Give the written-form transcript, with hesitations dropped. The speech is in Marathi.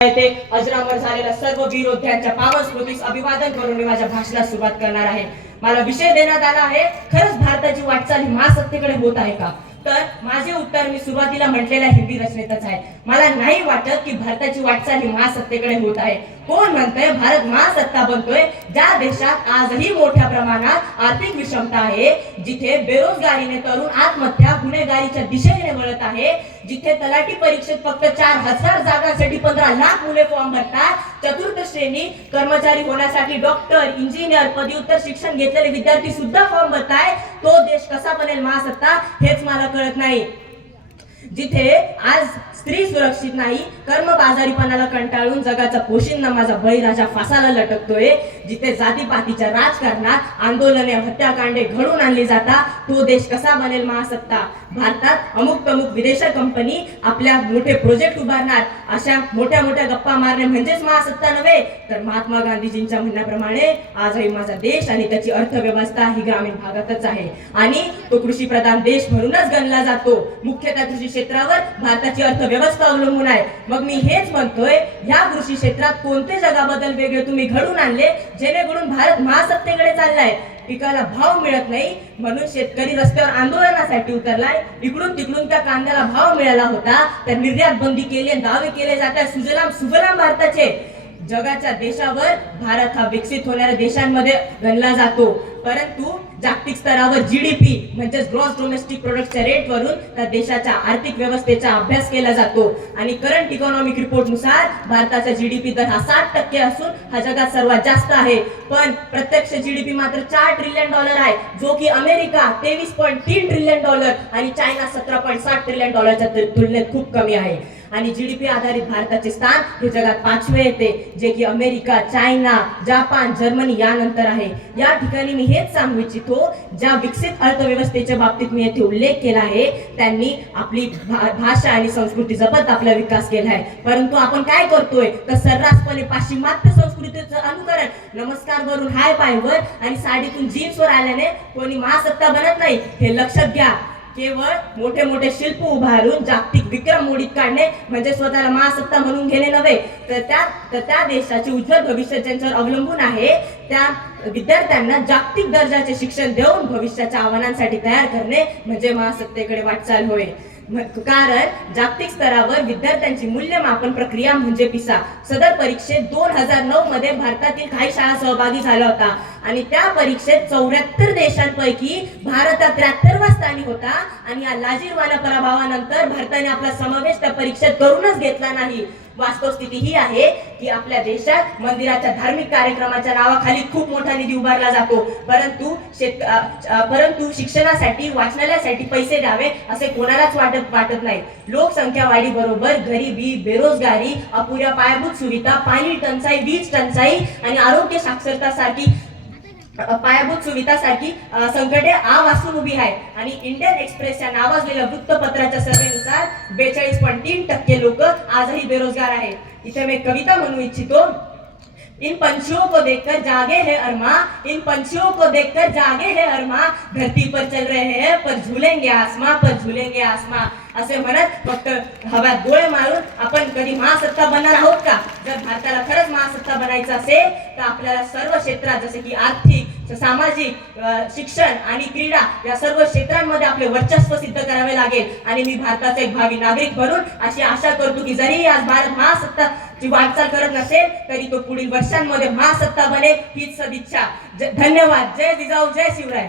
ते अजरामर झालेल्या सर्व वीर योद्ध्यांच्या पावन स्मृतीस अभिवादन करून मी माझ्या भाषणास सुरुवात करणार आहे. मला विषय देण्यात आला आहे, खरंच भारताची वाटचाल ही महासत्तेकडे होत आहे का? तर माझे उत्तर मी सुरुवातीला म्हटलेल्या हिंदी रचनेतच आहे. मला नाही वाटत की भारताची वाटचाल ही महासत्तेकडे होत आहे. कोण म्हणतंय भारत महासत्ता बनतोय? ज्या देशात आजही मोठ्या प्रमाणात आर्थिक विषमता आहे, जिथे बेरोजगारीने तरुण आत्महत्या गुन्हेगारीच्या दिशेने वळत आहे, जिथे तलाठी परीक्षेत फक्त 4,000 जागांसाठी 15 लाख मुले फॉर्म भरतात, चतुर्थ श्रेणी कर्मचारी होण्यासाठी डॉक्टर, इंजिनियर, पदव्युत्तर शिक्षण घेतलेले विद्यार्थी सुद्धा फॉर्म भरताय, तो देश कसा बनेल महासत्ता हेच मला कळत नाही. जिथे आज स्त्री सुरक्षित नाही, कर्मबाजारीपणाला कंटाळून जगाचा पोशिंदा माझा बळीराजा फासाला लटकतोय, जिथे जातीपातीच्या राजकारणात आंदोलने हत्याकांडे घडून आणली जातात, तो देश कसा बनेल महासत्ता? भारतात अमुक विदेशी कंपनी आपल्या मोठे प्रोजेक्ट उभारणार, अशा मोठ्या मोठ्या गप्पा मारणे म्हणजेच महासत्ता नव्हे. तर महात्मा गांधीजींच्या म्हणण्याप्रमाणे आजही माझा देश आणि त्याची अर्थव्यवस्था ही ग्रामीण भागातच आहे आणि तो कृषी प्रधान देश म्हणूनच गणला जातो. मुख्यतः कृषी क्षेत्रावर भारताची अर्थव्यवस्था अवलंबून आहे. मग मी हेच म्हणतोय, ह्या कृषी क्षेत्रात कोणते जगाबद्दल वेगळे तुम्ही घडून आणले जेणेकरून भारत महासत्तेकडे चाललाय? पिकाला भाव मिळत नाही म्हणून शेतकरी रस्त्यावर आंदोलनासाठी उतरलाय. इकडून तिकडून त्या कांद्याला भाव मिळाला होता, तर निर्यात बंदी केली, दावे केले जातात सुजलाम सुफलाम भारताचे. जगाच्या देशावर भारत हा विकसित होणाऱ्या देशांमध्ये गणला जातो, परंतु जागतिक स्तरावर जीडीपी म्हणजे ग्रॉस डोमेस्टिक प्रोडक्टच्या रेटवरून त्या देशाच्या आर्थिक व्यवस्थेचा अभ्यास केला जातो आणि करंट इकॉनॉमिक रिपोर्ट नुसार भारताचा जीडीपी दर हा 60% असून हा जगात सर्वात जास्त आहे. पण प्रत्यक्ष जीडीपी मात्र $4 ट्रिलियन आहे, जो की अमेरिका $23.3 ट्रिलियन आणि चायना $17.7 ट्रिलियन तुलनेत खूप कमी आहे. आणि जीडीपी आधारित भारताचे स्थान हे जगात 5वे येते, जे की अमेरिका, चायना, जपान, जर्मनी यानंतर आहे. या ठिकाणी मी हेच सांगू इच्छितो, ज्या विकसित अर्थव्यवस्थेच्या बाबतीत मी येथे उल्लेख केला आहे, त्यांनी आपली भाषा आणि संस्कृती जपत आपला विकास केला आहे. परंतु आपण काय करतोय तर सर्रासपणे पाश्चिमात्य संस्कृतीचं अनुकरण, नमस्कार वरून हाय पायवर आणि साडीतून जीन्सवर आल्याने कोणी महासत्ता बनत नाही, हे लक्षात घ्या. केवळ मोठे मोठे शिल्प उभारून जागतिक विक्रम मोडीत काढणे म्हणजे स्वतःला महासत्ता म्हणून घेणे नव्हे, तर त्या देशाचे उज्ज्वल भविष्य ज्यांच्यावर अवलंबून आहे, त्या विद्यार्थ्यांना जागतिक दर्जाचे शिक्षण देऊन भविष्याच्या आव्हानांसाठी तयार करणे म्हणजे महासत्तेकडे वाटचाल होय. कारण जागतिक स्तरावर विद्यार्थ्यांची मूल्यमापन प्रक्रिया म्हणजे पिसा. सदर परीक्षेत 2009 मध्ये भारतातील काही शाळा सहभागी झाल्या होत्या आणि त्या परीक्षेत 74 देशांपैकी भारत 73व्या स्थानी होता आणि या लाजिरवाण्या पराभवानंतर भारताने आपला समावेश त्या परीक्षेत करूनच घेतला नाही. वास्तव स्थिती ही आहे की आपल्या देशात मंदिराच्या धार्मिक कार्यक्रमाच्या नावाखाली खूप मोठा निधी उभारला जातो, परंतु शिक्षणासाठी, वाचनालयासाठी पैसे द्यावे असे कोणालाच वाटत नाही. लोकसंख्या वाढी बरोबर गरिबी, बेरोजगारी, अपुऱ्या पायाभूत सुविधा, पाणी टंचाई, वीज टंचाई आणि आरोग्य साक्षरतासाठी पायाभूत सुविधासाठी संकटे वासून उभी आहे. आणि इंडियन एक्सप्रेस या नावाजलेल्या वृत्तपत्राच्या सर्वेनुसार 42.3% लोक आजही बेरोजगार आहेत. इथे मी कविता म्हणू इच्छितो, इन पंछियों को देखकर जागे है अरमा, इन पंछियों को देखकर जागे है अरमा, धरती पर चल रहे हैं पर झूलेंगे आसमां, पर झूलेंगे आसमां. असे म्हणत फक्त हव्यात गोळे मारून आपण कधी महासत्ता बनणार आहोत का? जर भारताला खरंच महासत्ता बनायचं असेल तर आपल्याला सर्व क्षेत्रात जसे की आर्थिक, सामाजिक, शिक्षण आणि क्रीडा या सर्व क्षेत्रांमध्ये आपले वर्चस्व सिद्ध करावे लागेल. आणि मी भारताचा एक भावी नागरिक बनून अशी आशा करतो की जरी आज भारत महासत्ताची वाटचाल करत नसेल तरी तो पुढील वर्षांमध्ये महासत्ता बनेल हीच सदिच्छा. धन्यवाद. जय जिजाऊ, जय शिवराय.